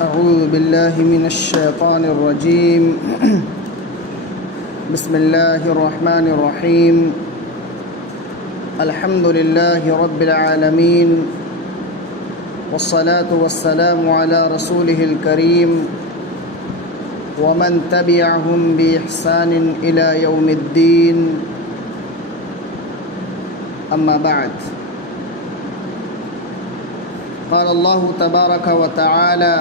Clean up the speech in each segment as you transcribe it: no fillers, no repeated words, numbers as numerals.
أعوذ بالله من الشيطان الرجيم. بسم الله الرحمن الرحيم. الحمد لله رب العالمين، والصلاة والسلام على رسوله الكريم ومن تبعهم بإحسان إلى يوم الدين. أما بعد، قال الله تبارك وتعالى: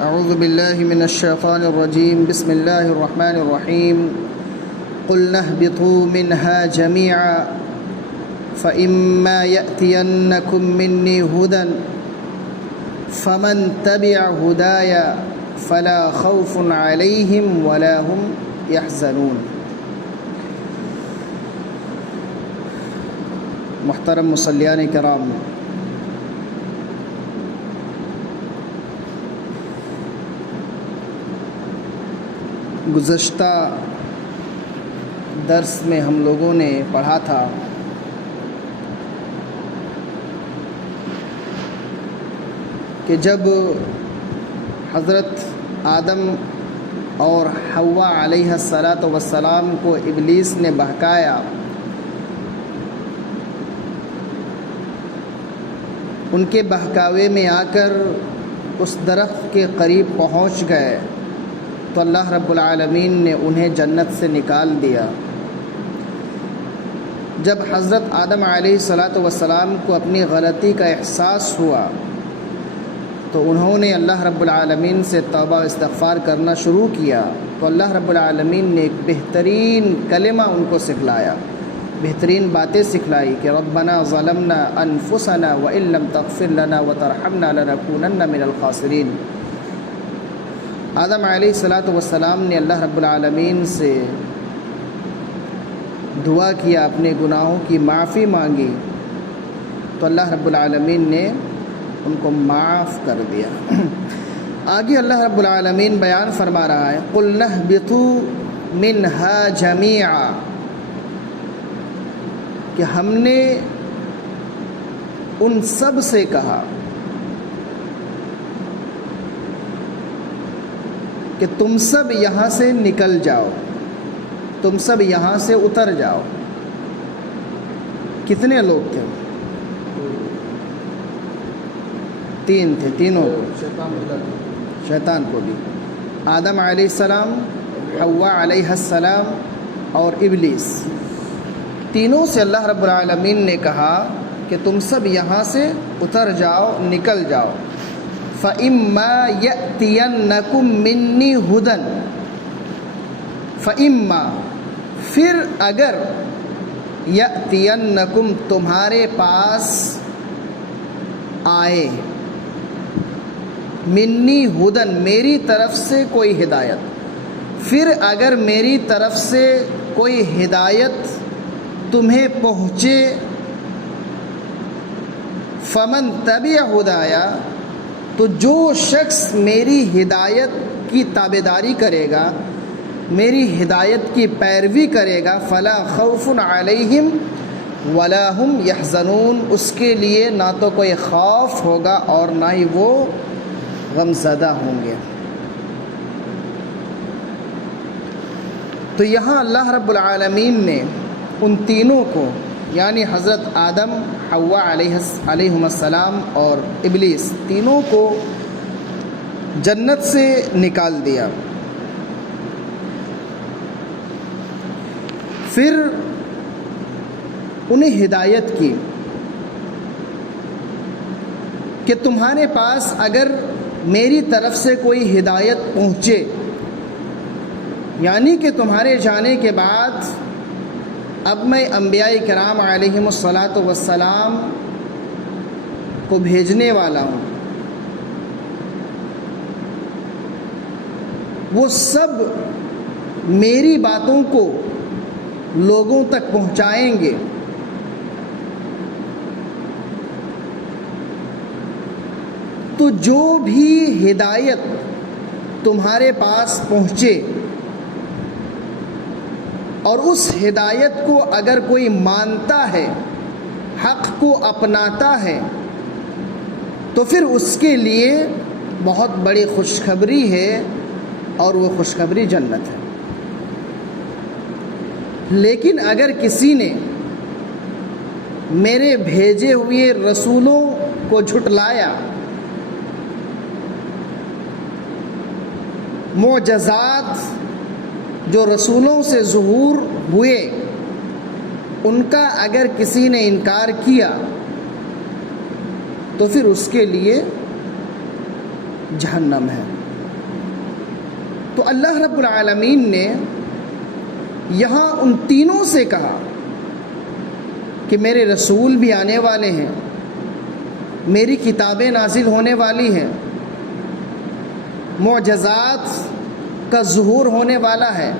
أعوذ بالله من الشيطان الرجيم. بسم الله الرحمن الرحيم. قلنا اهبطوا منها جميعا فإما يأتينكم مني هدى فمن تبع هداي فلا خوف عليهم ولا هم يحزنون. محترم مصلیان کرام، گزشتہ درس میں ہم لوگوں نے پڑھا تھا کہ جب حضرت آدم اور حوا علیہ السلام کو ابلیس نے بہکایا، ان کے بہکاوے میں آ کر اس درخت کے قریب پہنچ گئے تو اللہ رب العالمین نے انہیں جنت سے نکال دیا۔ جب حضرت آدم علیہ السلام کو اپنی غلطی کا احساس ہوا تو انہوں نے اللہ رب العالمین سے توبہ و استغفار کرنا شروع کیا، تو اللہ رب العالمین نے ایک بہترین کلمہ ان کو سکھلایا، بہترین باتیں سکھلائی کہ ربنا ظلمنا انفسنا وان لم تغفر لنا وترحمنا لنکونن من الخاسرین۔ آدم علیہ السلام نے اللہ رب العالمین سے دعا کیا، اپنے گناہوں کی معافی مانگی، تو اللہ رب العالمین نے ان کو معاف کر دیا۔ آگے اللہ رب العالمین بیان فرما رہا ہے: قُلْنَا اهْبِطُوا مِنْهَا جَمِيعًا، کہ ہم نے ان سب سے کہا کہ تم سب یہاں سے نکل جاؤ، تم سب یہاں سے اتر جاؤ۔ کتنے لوگ تھے؟ تین تھے، تینوں کو، شیطان کو بھی، آدم علیہ السلام، حوا علیہ السلام اور ابلیس، تینوں سے اللہ رب العالمین نے کہا کہ تم سب یہاں سے اتر جاؤ، نکل جاؤ۔ فَإِمَّا يَأْتِيَنَّكُم مِّنِّي هُدًى، فَإِمَّا، پھر اگر، يَأْتِيَنَّكُم، تمہارے پاس آئے، مِّنِّي هُدًى، میری طرف سے کوئی ہدایت، پھر اگر میری طرف سے کوئی ہدایت تمہیں پہنچے، فمن تبع ہدایا، تو جو شخص میری ہدایت کی تابعداری کرے گا، میری ہدایت کی پیروی کرے گا، فلا خوف علیہم ولا هم یحزنون، اس کے لیے نہ تو کوئی خوف ہوگا اور نہ ہی وہ غم زدہ ہوں گے۔ تو یہاں اللہ رب العالمین نے ان تینوں کو، یعنی حضرت آدم، حوا علیہم السلام اور ابلیس، تینوں کو جنت سے نکال دیا۔ پھر انہیں ہدایت کی کہ تمہارے پاس اگر میری طرف سے کوئی ہدایت پہنچے، یعنی کہ تمہارے جانے کے بعد اب میں انبیاء کرام علیہم السلام کو بھیجنے والا ہوں، وہ سب میری باتوں کو لوگوں تک پہنچائیں گے، تو جو بھی ہدایت تمہارے پاس پہنچے اور اس ہدایت کو اگر کوئی مانتا ہے، حق کو اپناتا ہے، تو پھر اس کے لیے بہت بڑی خوشخبری ہے، اور وہ خوشخبری جنت ہے۔ لیکن اگر کسی نے میرے بھیجے ہوئے رسولوں کو جھٹلایا، معجزات جو رسولوں سے ظہور ہوئے ان کا اگر کسی نے انکار کیا، تو پھر اس کے لیے جہنم ہے۔ تو اللہ رب العالمین نے یہاں ان تینوں سے کہا کہ میرے رسول بھی آنے والے ہیں، میری کتابیں نازل ہونے والی ہیں، معجزات کا ظہور ہونے والا ہے،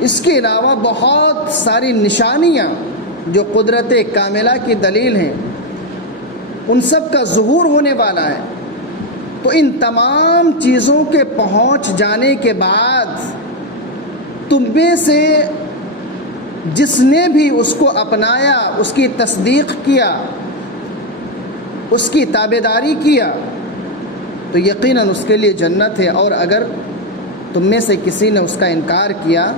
اس کے علاوہ بہت ساری نشانیاں جو قدرت کاملہ کی دلیل ہیں ان سب کا ظہور ہونے والا ہے۔ تو ان تمام چیزوں کے پہنچ جانے کے بعد تم میں سے جس نے بھی اس کو اپنایا، اس کی تصدیق کیا، اس کی تابعداری کیا، تو یقیناً اس کے لیے جنت ہے، اور اگر تم میں سے کسی نے اس کا انکار کیا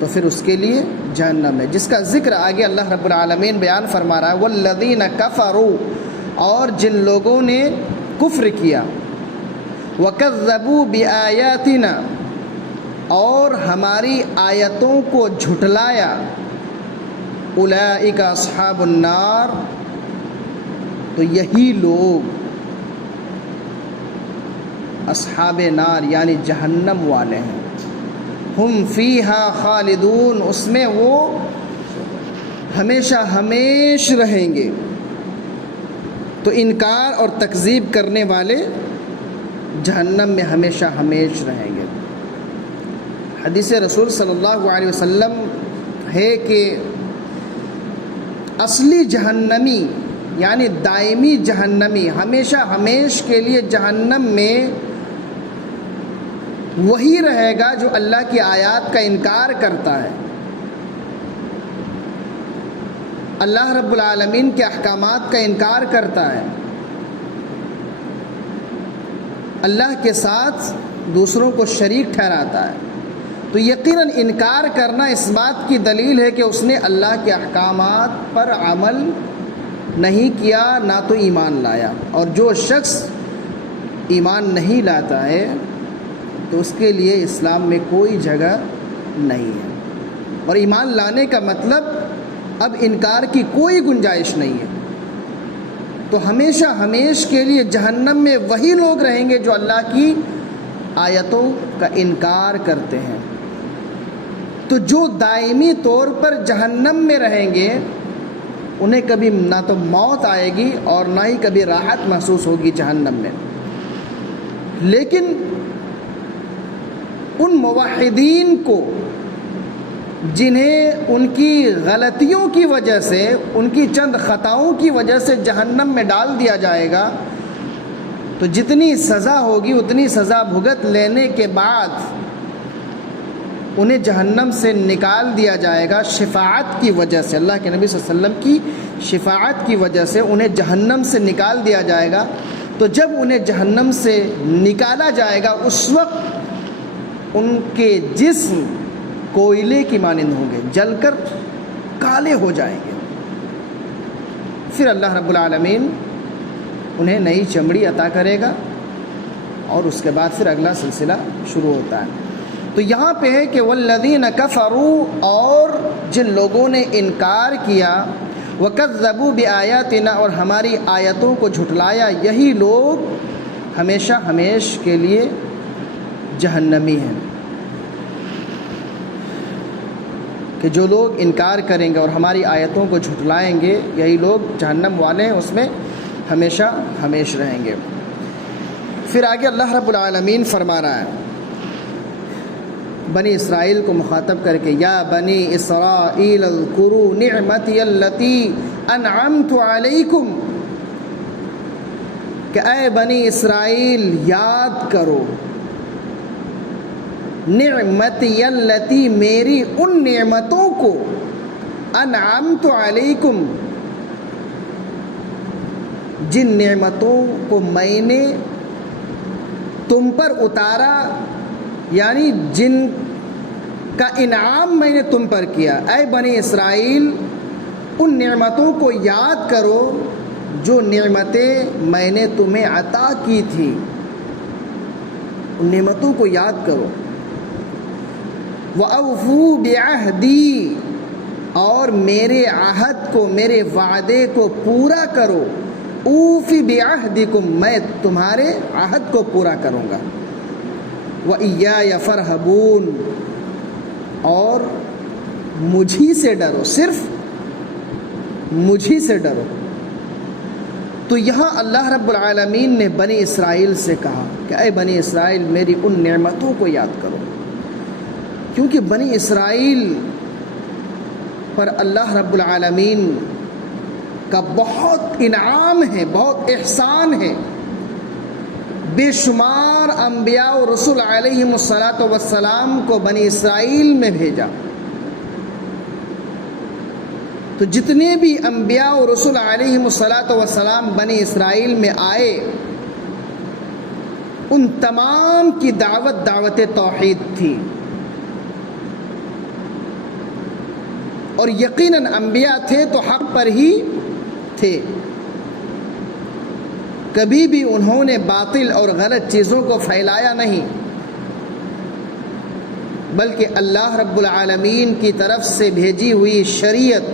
تو پھر اس کے لیے جہنم ہے، جس کا ذکر آگے اللہ رب العالمین بیان فرما رہا ہے۔ والذین کفروا، اور جن لوگوں نے کفر کیا، وکذبوا بآیاتنا، اور ہماری آیتوں کو جھٹلایا، اولئک اصحاب النار، تو یہی لوگ اصحاب نار یعنی جہنم والے ہیں۔ ہم فیہا خالدون، اس میں وہ ہمیشہ ہمیش رہیں گے۔ تو انکار اور تکذیب کرنے والے جہنم میں ہمیشہ ہمیش رہیں گے۔ حدیث رسول صلی اللہ علیہ وسلم ہے کہ اصلی جہنمی یعنی دائمی جہنمی، ہمیشہ ہمیش کے لیے جہنم میں وہی رہے گا جو اللہ کی آیات کا انکار کرتا ہے، اللہ رب العالمین کے احکامات کا انکار کرتا ہے، اللہ کے ساتھ دوسروں کو شریک ٹھہراتا ہے۔ تو یقیناً انکار کرنا اس بات کی دلیل ہے کہ اس نے اللہ کے احکامات پر عمل نہیں کیا، نہ تو ایمان لایا، اور جو شخص ایمان نہیں لاتا ہے تو اس کے لیے اسلام میں کوئی جگہ نہیں ہے، اور ایمان لانے کا مطلب اب انکار کی کوئی گنجائش نہیں ہے۔ تو ہمیشہ ہمیش کے لیے جہنم میں وہی لوگ رہیں گے جو اللہ کی آیتوں کا انکار کرتے ہیں۔ تو جو دائمی طور پر جہنم میں رہیں گے انہیں کبھی نہ تو موت آئے گی اور نہ ہی کبھی راحت محسوس ہوگی جہنم میں۔ لیکن ان موحدین کو جنہیں ان کی غلطیوں کی وجہ سے، ان کی چند خطاؤں کی وجہ سے جہنم میں ڈال دیا جائے گا، تو جتنی سزا ہوگی اتنی سزا بھگت لینے کے بعد انہیں جہنم سے نکال دیا جائے گا شفاعت کی وجہ سے، اللہ کے نبی صلی اللہ علیہ وسلم کی شفاعت کی وجہ سے انہیں جہنم سے نکال دیا جائے گا۔ تو جب انہیں جہنم سے نکالا جائے گا اس وقت ان کے جسم کوئلے کی مانند ہوں گے، جل کر کالے ہو جائیں گے۔ پھر اللہ رب العالمین انہیں نئی چمڑی عطا کرے گا، اور اس کے بعد پھر اگلا سلسلہ شروع ہوتا ہے۔ تو یہاں پہ ہے کہ والذین کفروا، اور جن لوگوں نے انکار کیا، وکذبوا بآیاتنا، اور ہماری آیتوں کو جھٹلایا، یہی لوگ ہمیشہ ہمیش کے لیے جہنمی ہیں۔ کہ جو لوگ انکار کریں گے اور ہماری آیتوں کو جھٹلائیں گے یہی لوگ جہنم والے ہیں، اس میں ہمیشہ ہمیش رہیں گے۔ پھر آگے اللہ رب العالمین فرما رہا ہے بنی اسرائیل کو مخاطب کر کے، یا بنی اسرائیل اذکروا نعمتی التی انعمت علیکم، کہ اے بنی اسرائیل یاد کرو نعمتی التی، میری ان نعمتوں کو، انعمت علیکم جن نعمتوں کو میں نے تم پر اتارا، یعنی جن کا انعام میں نے تم پر کیا، اے بنی اسرائیل ان نعمتوں کو یاد کرو جو نعمتیں میں نے تمہیں عطا کی تھی، ان نعمتوں کو یاد کرو۔ وَأَوْفُوا بِعَهْدِي، اور میرے عہد کو، میرے وعدے کو پورا کرو۔ اوفی بعہدکم، میں تمہارے عہد کو پورا کروں گا۔ وَإِيَّايَ فَارْهَبُونَ، اور مجھی سے ڈرو، صرف مجھی سے ڈرو۔ تو یہاں اللہ رب العالمین نے بنی اسرائیل سے کہا کہ اے بنی اسرائیل میری ان نعمتوں کو یاد کرو، کیونکہ بنی اسرائیل پر اللہ رب العالمین کا بہت انعام ہے، بہت احسان ہے۔ بے شمار انبیاء و رسول علیہم السلام کو بنی اسرائیل میں بھیجا، تو جتنے بھی انبیاء و رسول علیہم السلام بنی اسرائیل میں آئے، ان تمام کی دعوت توحید تھی، اور یقیناً انبیاء تھے تو حق پر ہی تھے، کبھی بھی انہوں نے باطل اور غلط چیزوں کو پھیلایا نہیں، بلکہ اللہ رب العالمین کی طرف سے بھیجی ہوئی شریعت،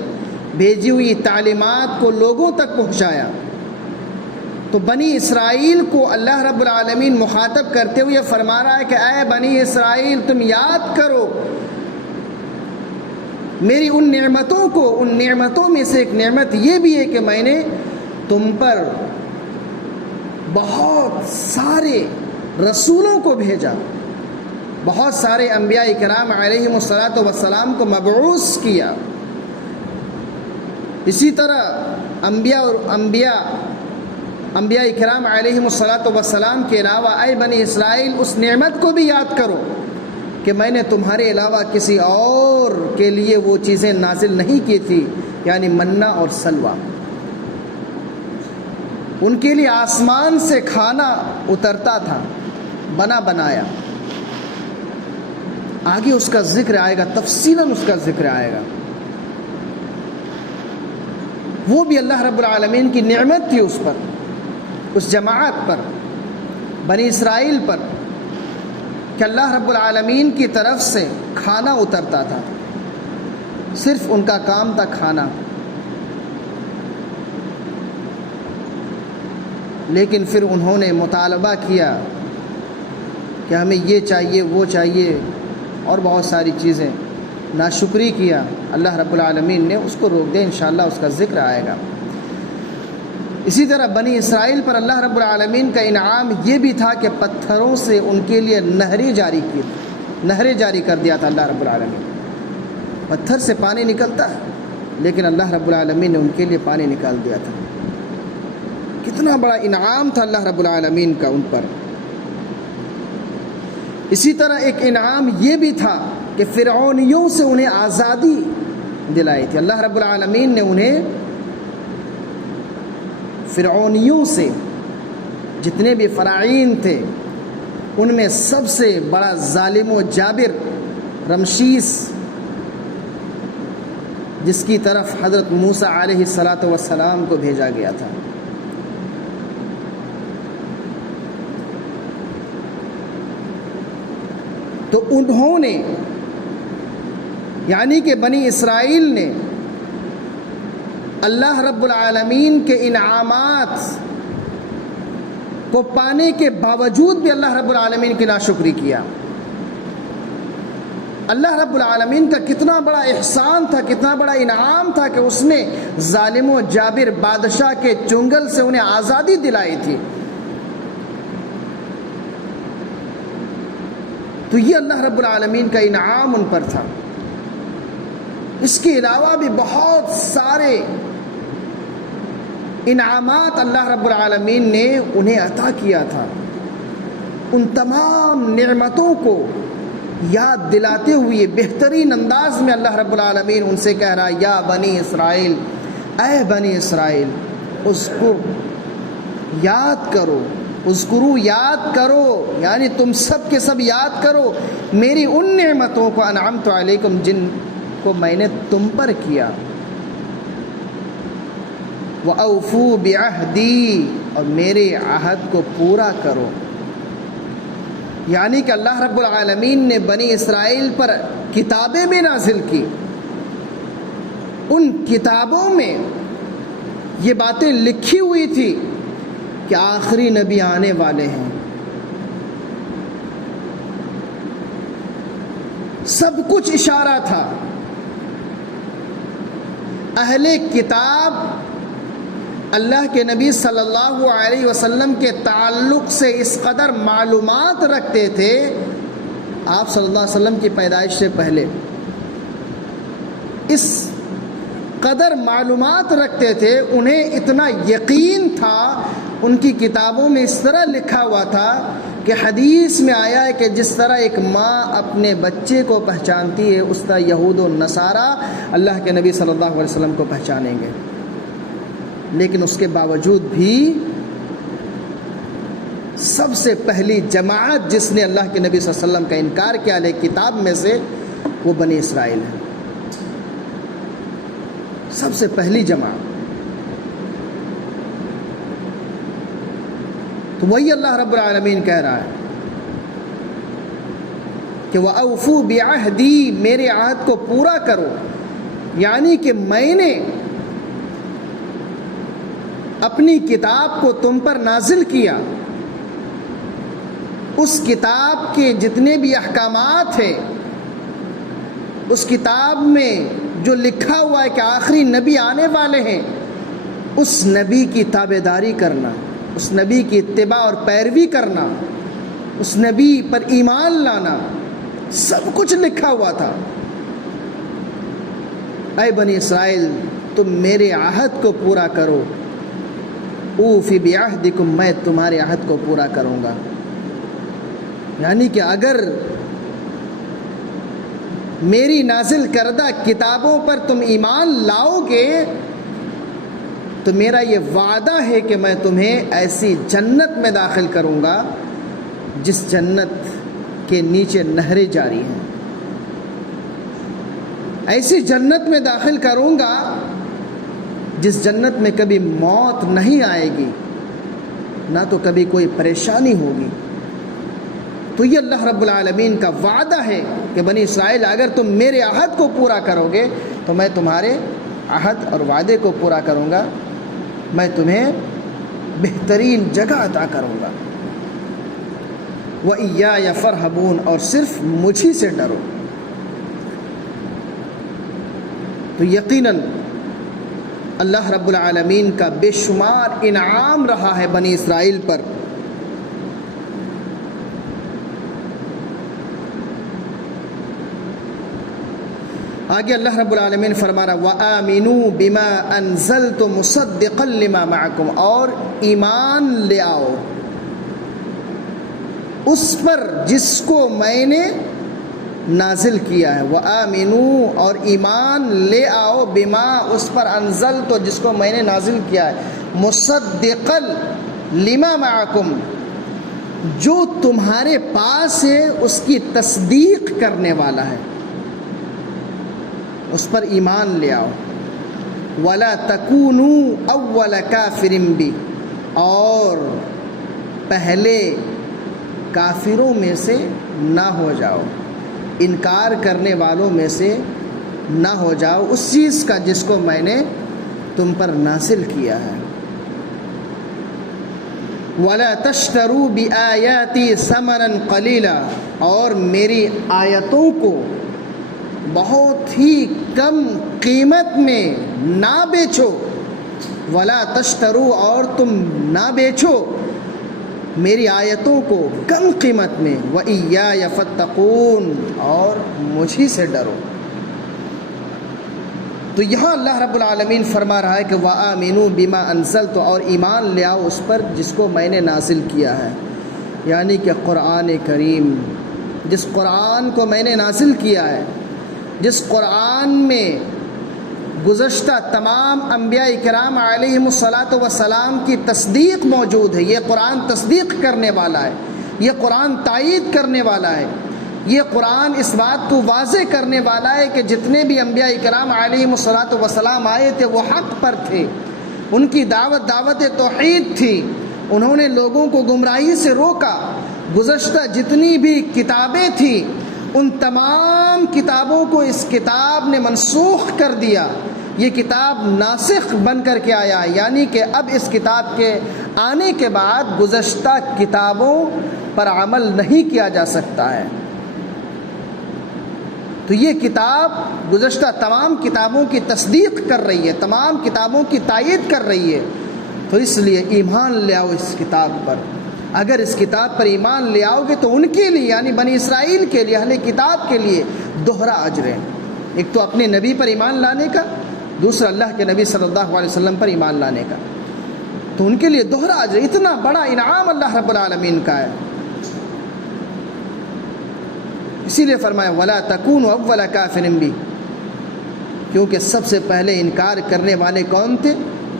بھیجی ہوئی تعلیمات کو لوگوں تک پہنچایا۔ تو بنی اسرائیل کو اللہ رب العالمین مخاطب کرتے ہوئے فرما رہا ہے کہ اے بنی اسرائیل تم یاد کرو میری ان نعمتوں کو۔ ان نعمتوں میں سے ایک نعمت یہ بھی ہے کہ میں نے تم پر بہت سارے رسولوں کو بھیجا، بہت سارے انبیاء کرام علیہم السلام کو مبعوث کیا۔ اسی طرح انبیاء کرام علیہم السلام کے علاوہ اے بنی اسرائیل اس نعمت کو بھی یاد کرو کہ میں نے تمہارے علاوہ کسی اور کے لیے وہ چیزیں نازل نہیں کی تھی، یعنی منہ اور سلوہ۔ ان کے لیے آسمان سے کھانا اترتا تھا بنا بنایا، آگے اس کا ذکر آئے گا، تفصیلاً اس کا ذکر آئے گا۔ وہ بھی اللہ رب العالمین کی نعمت تھی اس پر، اس جماعت پر، بنی اسرائیل پر، کہ اللہ رب العالمین کی طرف سے کھانا اترتا تھا، صرف ان کا کام تھا کھانا۔ لیکن پھر انہوں نے مطالبہ کیا کہ ہمیں یہ چاہیے وہ چاہیے اور بہت ساری چیزیں، ناشکری کیا، اللہ رب العالمین نے اس کو روک دیا، انشاءاللہ اس کا ذکر آئے گا۔ اسی طرح بنی اسرائیل پر اللہ رب العالمین کا انعام یہ بھی تھا کہ پتھروں سے ان کے لیے نہریں جاری کر دیا تھا اللہ رب العالمین۔ پتھر سے پانی نکلتا ہے، لیکن اللہ رب العالمین نے ان کے لیے پانی نکال دیا تھا۔ کتنا بڑا انعام تھا اللہ رب العالمین کا ان پر۔ اسی طرح ایک انعام یہ بھی تھا کہ فرعونیوں سے انہیں آزادی دلائی تھی۔ اللہ رب العالمین نے انہیں فرعونیوں سے، جتنے بھی فراعین تھے ان میں سب سے بڑا ظالم و جابر رمشیس، جس کی طرف حضرت موسیٰ علیہ السلام کو بھیجا گیا تھا، تو انہوں نے، یعنی کہ بنی اسرائیل نے اللہ رب العالمین کے انعامات کو پانے کے باوجود بھی اللہ رب العالمین کی ناشکری کیا۔ اللہ رب العالمین کا کتنا بڑا احسان تھا، کتنا بڑا انعام تھا کہ اس نے ظالم و جابر بادشاہ کے چنگل سے انہیں آزادی دلائی تھی۔ تو یہ اللہ رب العالمین کا انعام ان پر تھا۔ اس کے علاوہ بھی بہت سارے انعامات اللہ رب العالمین نے انہیں عطا کیا تھا۔ ان تمام نعمتوں کو یاد دلاتے ہوئے بہترین انداز میں اللہ رب العالمین ان سے کہہ رہا، یا بنی اسرائیل، اے بنی اسرائیل، یاد کرو، اذکرو یاد کرو، یعنی تم سب کے سب یاد کرو میری ان نعمتوں کو انعمت علیکم جن کو میں نے تم پر کیا۔ وَأَوْفُوا بِعَهْدِي، اور میرے عہد کو پورا کرو، یعنی کہ اللہ رب العالمین نے بنی اسرائیل پر کتابیں بھی نازل کی، ان کتابوں میں یہ باتیں لکھی ہوئی تھی کہ آخری نبی آنے والے ہیں، سب کچھ اشارہ تھا۔ اہل کتاب اللہ کے نبی صلی اللہ علیہ وسلم کے تعلق سے اس قدر معلومات رکھتے تھے، آپ صلی اللہ علیہ وسلم کی پیدائش سے پہلے اس قدر معلومات رکھتے تھے، انہیں اتنا یقین تھا، ان کی کتابوں میں اس طرح لکھا ہوا تھا کہ حدیث میں آیا ہے کہ جس طرح ایک ماں اپنے بچے کو پہچانتی ہے، اس طرح یہود و نصارہ اللہ کے نبی صلی اللہ علیہ وسلم کو پہچانیں گے۔ لیکن اس کے باوجود بھی سب سے پہلی جماعت جس نے اللہ کے نبی صلی اللہ علیہ وسلم کا انکار کیا اہل کتاب میں سے، وہ بنی اسرائیل ہے، سب سے پہلی جماعت۔ تو وہی اللہ رب العالمین کہہ رہا ہے کہ وَأَوْفُوا بِعَهْدِي، میرے عہد کو پورا کرو، یعنی کہ میں نے اپنی کتاب کو تم پر نازل کیا، اس کتاب کے جتنے بھی احکامات ہیں، اس کتاب میں جو لکھا ہوا ہے کہ آخری نبی آنے والے ہیں، اس نبی کی تابعداری کرنا، اس نبی کی اتباع اور پیروی کرنا، اس نبی پر ایمان لانا، سب کچھ لکھا ہوا تھا۔ اے بنی اسرائیل، تم میرے عہد کو پورا کرو، اوفی بعہدکم، میں تمہارے عہد کو پورا کروں گا۔ یعنی کہ اگر میری نازل کردہ کتابوں پر تم ایمان لاؤ گے تو میرا یہ وعدہ ہے کہ میں تمہیں ایسی جنت میں داخل کروں گا جس جنت کے نیچے نہریں جاری ہیں، ایسی جنت میں داخل کروں گا جس جنت میں کبھی موت نہیں آئے گی، نہ تو کبھی کوئی پریشانی ہوگی۔ تو یہ اللہ رب العالمین کا وعدہ ہے کہ بنی اسرائیل، اگر تم میرے عہد کو پورا کرو گے تو میں تمہارے عہد اور وعدے کو پورا کروں گا، میں تمہیں بہترین جگہ عطا کروں گا۔ وَإِيَّايَ فَارْهَبُونَ، اور صرف مجھی سے ڈرو۔ تو یقیناً اللہ رب العالمین کا بے شمار انعام رہا ہے بنی اسرائیل پر۔ آگے اللہ رب العالمین فرما رہا وَآمِنُوا بِمَا أَنزَلْتُ مُصَدِّقًا لِمَا مَعَكُمْ، اور ایمان لے آؤ اس پر جس کو میں نے نازل کیا ہے۔ وَآمِنُوا، اور ایمان لے آؤ، بما، اس پر، انزلت، جس کو میں نے نازل کیا ہے، مصدقا لما معکم، جو تمہارے پاس ہے اس کی تصدیق کرنے والا ہے، اس پر ایمان لے آؤ۔ وَلَا تَكُونُوا أَوَّلَ كَافِرٍ بِهِ، اور پہلے کافروں میں سے نہ ہو جاؤ، انکار کرنے والوں میں سے نہ ہو جاؤ اس چیز کا جس کو میں نے تم پر نازل کیا ہے۔ وَلَا تَشْتَرُوا بِآيَاتِي ثَمَنًا قَلِيلًا، اور میری آیتوں کو بہت ہی کم قیمت میں نہ بیچو۔ وَلَا تَشْتَرُوا، اور تم نہ بیچو میری آیتوں کو کم قیمت میں۔ وَإِيَّايَ فَاتَّقُونَ، اور مجھی سے ڈرو۔ تو یہاں اللہ رب العالمین فرما رہا ہے کہ وَآمِنُوا بِمَا أَنزَلْتُ، اور ایمان لے آؤ اس پر جس کو میں نے نازل کیا ہے، یعنی کہ قرآن کریم، جس قرآن کو میں نے نازل کیا ہے، جس قرآن میں گزشتہ تمام انبیاء کرام علیہم الصلاۃ والسلام کی تصدیق موجود ہے۔ یہ قرآن تصدیق کرنے والا ہے، یہ قرآن تائید کرنے والا ہے، یہ قرآن اس بات کو واضح کرنے والا ہے کہ جتنے بھی انبیاء کرام علیہم الصلاۃ والسلام آئے تھے وہ حق پر تھے، ان کی دعوت توحید تھی، انہوں نے لوگوں کو گمراہی سے روکا۔ گزشتہ جتنی بھی کتابیں تھیں ان تمام کتابوں کو اس کتاب نے منسوخ کر دیا، یہ کتاب ناسخ بن کر کے آیا، یعنی کہ اب اس کتاب کے آنے کے بعد گزشتہ کتابوں پر عمل نہیں کیا جا سکتا ہے۔ تو یہ کتاب گزشتہ تمام کتابوں کی تصدیق کر رہی ہے، تمام کتابوں کی تائید کر رہی ہے، تو اس لیے ایمان لے آؤ اس کتاب پر۔ اگر اس کتاب پر ایمان لے آؤ گے تو ان کے لیے یعنی بنی اسرائیل کے لیے، اہل کتاب کے لیے دوہرا اجر ہے، ایک تو اپنے نبی پر ایمان لانے کا، دوسرا اللہ کے نبی صلی اللہ علیہ وسلم پر ایمان لانے کا، تو ان کے لیے دوہرا اجر، اتنا بڑا انعام اللہ رب العالمین کا ہے۔ اسی لیے فرمایا وَلَا تَكُونُوا أَوَّلَ كَافِرٍ بِهِ، کیونکہ سب سے پہلے انکار کرنے والے کون تھے؟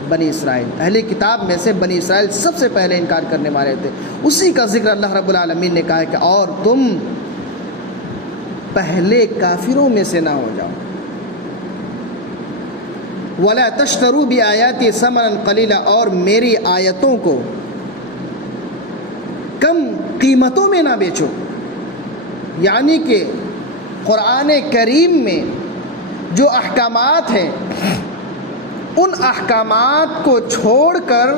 بنی اسرائیل۔ اہل کتاب میں سے بنی اسرائیل سب سے پہلے انکار کرنے والے تھے، اسی کا ذکر اللہ رب العالمین نے کہا ہے کہ اور تم پہلے کافروں میں سے نہ ہو جاؤ۔ وَلَا تَشْتَرُوا بِآيَاتِي ثَمَنًا قَلِيلًا، اور میری آیتوں کو کم قیمتوں میں نہ بیچو، یعنی کہ قرآن کریم میں جو احکامات ہیں ان احکامات کو چھوڑ کر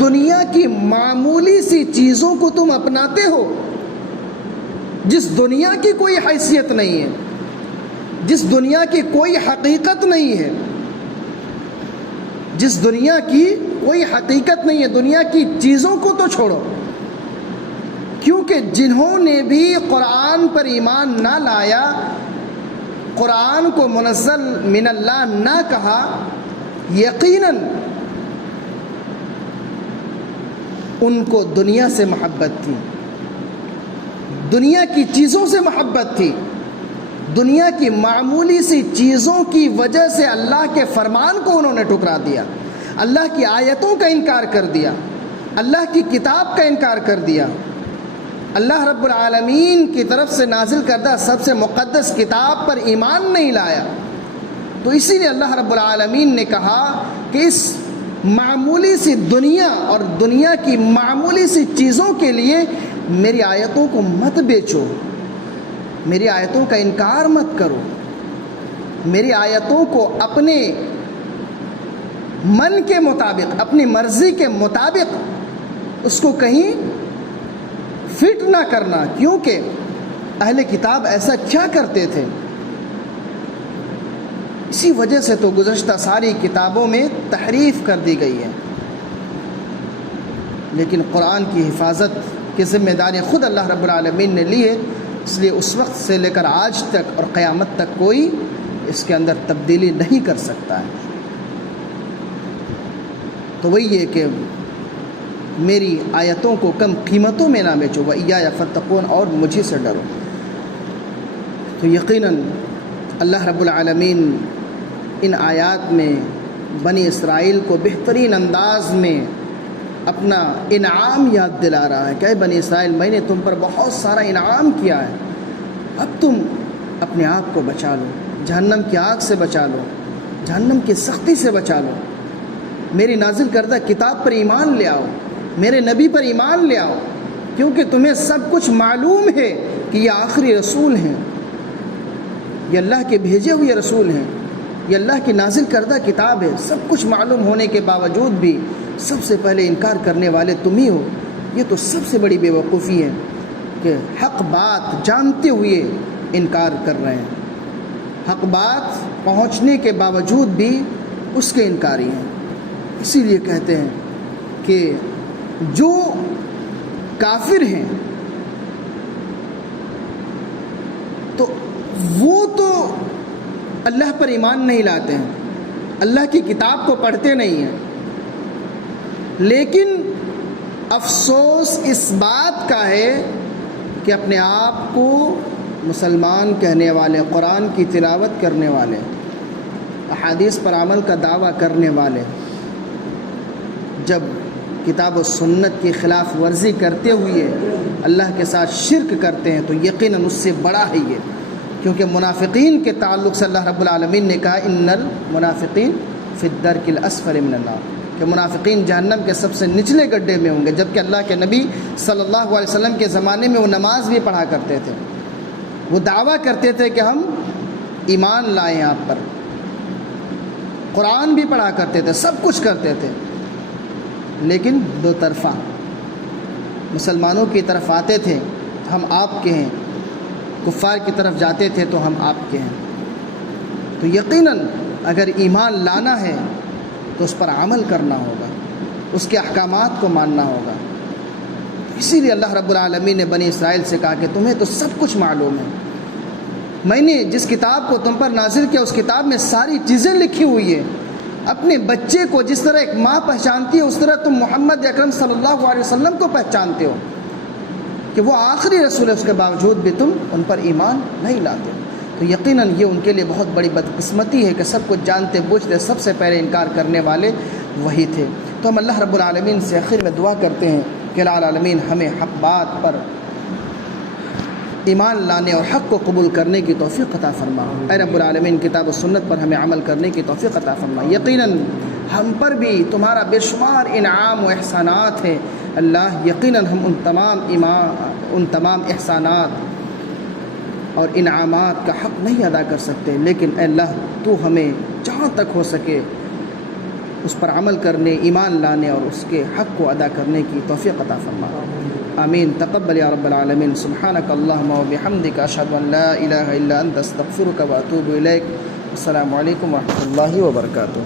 دنیا کی معمولی سی چیزوں کو تم اپناتے ہو، جس دنیا کی کوئی حیثیت نہیں ہے، جس دنیا کی کوئی حقیقت نہیں ہے، جس دنیا کی کوئی حقیقت نہیں ہے، دنیا کی چیزوں کو تو چھوڑو، کیونکہ جنہوں نے بھی قرآن پر ایمان نہ لایا، قرآن کو منزل من اللہ نہ کہا، یقیناً ان کو دنیا سے محبت تھی، دنیا کی چیزوں سے محبت تھی، دنیا کی معمولی سی چیزوں کی وجہ سے اللہ کے فرمان کو انہوں نے ٹکرا دیا، اللہ کی آیتوں کا انکار کر دیا، اللہ کی کتاب کا انکار کر دیا، اللہ رب العالمین کی طرف سے نازل کردہ سب سے مقدس کتاب پر ایمان نہیں لایا۔ تو اسی لیے اللہ رب العالمین نے کہا کہ اس معمولی سی دنیا اور دنیا کی معمولی سی چیزوں کے لیے میری آیتوں کو مت بیچو، میری آیتوں کا انکار مت کرو، میری آیتوں کو اپنے من کے مطابق، اپنی مرضی کے مطابق اس کو کہیں فٹ نہ کرنا، کیونکہ اہل کتاب ایسا کیا کرتے تھے؟ اسی وجہ سے تو گزشتہ ساری کتابوں میں تحریف کر دی گئی ہے، لیکن قرآن کی حفاظت کی ذمہ داری خود اللہ رب العالمین نے لی ہے، اس لیے اس وقت سے لے کر آج تک اور قیامت تک کوئی اس کے اندر تبدیلی نہیں کر سکتا ہے۔ تو وہی ہے کہ میری آیتوں کو کم قیمتوں میں نہ بیچو، وَإِيَّايَ فَاتَّقُونَ، اور مجھے سے ڈرو۔ تو یقیناً اللہ رب العالمین ان آیات میں بنی اسرائیل کو بہترین انداز میں اپنا انعام یاد دلا رہا ہے کہ اے بنی اسرائیل، میں نے تم پر بہت سارا انعام کیا ہے، اب تم اپنے آپ کو بچا لو، جہنم کی آگ سے بچا لو، جہنم کی سختی سے بچا لو، میری نازل کردہ کتاب پر ایمان لے آؤ، میرے نبی پر ایمان لے آؤ، کیونکہ تمہیں سب کچھ معلوم ہے کہ یہ آخری رسول ہیں، یہ اللہ کے بھیجے ہوئے رسول ہیں، یہ اللہ کی نازل کردہ کتاب ہے، سب کچھ معلوم ہونے کے باوجود بھی سب سے پہلے انکار کرنے والے تم ہی ہو۔ یہ تو سب سے بڑی بے وقوفی ہے کہ حق بات جانتے ہوئے انکار کر رہے ہیں، حق بات پہنچنے کے باوجود بھی اس کے انکاری ہیں۔ اسی لیے کہتے ہیں کہ جو کافر ہیں تو وہ تو اللہ پر ایمان نہیں لاتے ہیں، اللہ کی کتاب کو پڑھتے نہیں ہیں، لیکن افسوس اس بات کا ہے کہ اپنے آپ کو مسلمان کہنے والے، قرآن کی تلاوت کرنے والے، احادیث پر عمل کا دعویٰ کرنے والے جب کتاب و سنت کی خلاف ورزی کرتے ہوئے اللہ کے ساتھ شرک کرتے ہیں تو یقیناً اس سے بڑا ہے یہ، کیونکہ منافقین کے تعلق سے اللہ رب العالمین نے کہا ان المنافقین فی الدرک الاسفل من النار، کہ منافقین جہنم کے سب سے نچلے گڈھے میں ہوں گے، جبکہ اللہ کے نبی صلی اللہ علیہ وسلم کے زمانے میں وہ نماز بھی پڑھا کرتے تھے، وہ دعویٰ کرتے تھے کہ ہم ایمان لائیں آپ پر، قرآن بھی پڑھا کرتے تھے، سب کچھ کرتے تھے، لیکن دو طرفہ مسلمانوں کی طرف آتے تھے ہم آپ کے ہیں، کفار کی طرف جاتے تھے تو ہم آپ کے ہیں۔ تو یقیناً اگر ایمان لانا ہے تو اس پر عمل کرنا ہوگا، اس کے احکامات کو ماننا ہوگا۔ اسی لیے اللہ رب العالمین نے بنی اسرائیل سے کہا کہ تمہیں تو سب کچھ معلوم ہے، میں نے جس کتاب کو تم پر نازل کیا اس کتاب میں ساری چیزیں لکھی ہوئی ہیں، اپنے بچے کو جس طرح ایک ماں پہچانتی ہے اس طرح تم محمد اکرم صلی اللہ علیہ وسلم کو پہچانتے ہو کہ وہ آخری رسول ہے، اس کے باوجود بھی تم ان پر ایمان نہیں لاتے۔ تو یقیناً یہ ان کے لیے بہت بڑی بدقسمتی ہے کہ سب کچھ جانتے بوجھتے سب سے پہلے انکار کرنے والے وہی تھے۔ تو ہم اللہ رب العالمین سے آخر میں دعا کرتے ہیں کہ اللہ العالمین ہمیں حق بات پر ایمان لانے اور حق کو قبول کرنے کی توفیق عطا فرما۔ اے رب العالمین کتاب و سنت پر ہمیں عمل کرنے کی توفیق عطا فرما۔ یقیناً ہم پر بھی تمہارا بے شمار انعام و احسانات ہیں اللہ، یقیناً ہم ان تمام احسانات اور انعامات کا حق نہیں ادا کر سکتے، لیکن اے اللہ تو ہمیں جہاں تک ہو سکے اس پر عمل کرنے، ایمان لانے اور اس کے حق کو ادا کرنے کی توفیق عطا فرما۔ آمین۔ تقبل یا رب العالمین۔ سبحانک اللہم و بحمدک، اشہد ان لا الہ الا انت، استغفرک و اتوب الیک۔ السلام علیکم ورحمۃ اللہ وبرکاتہ۔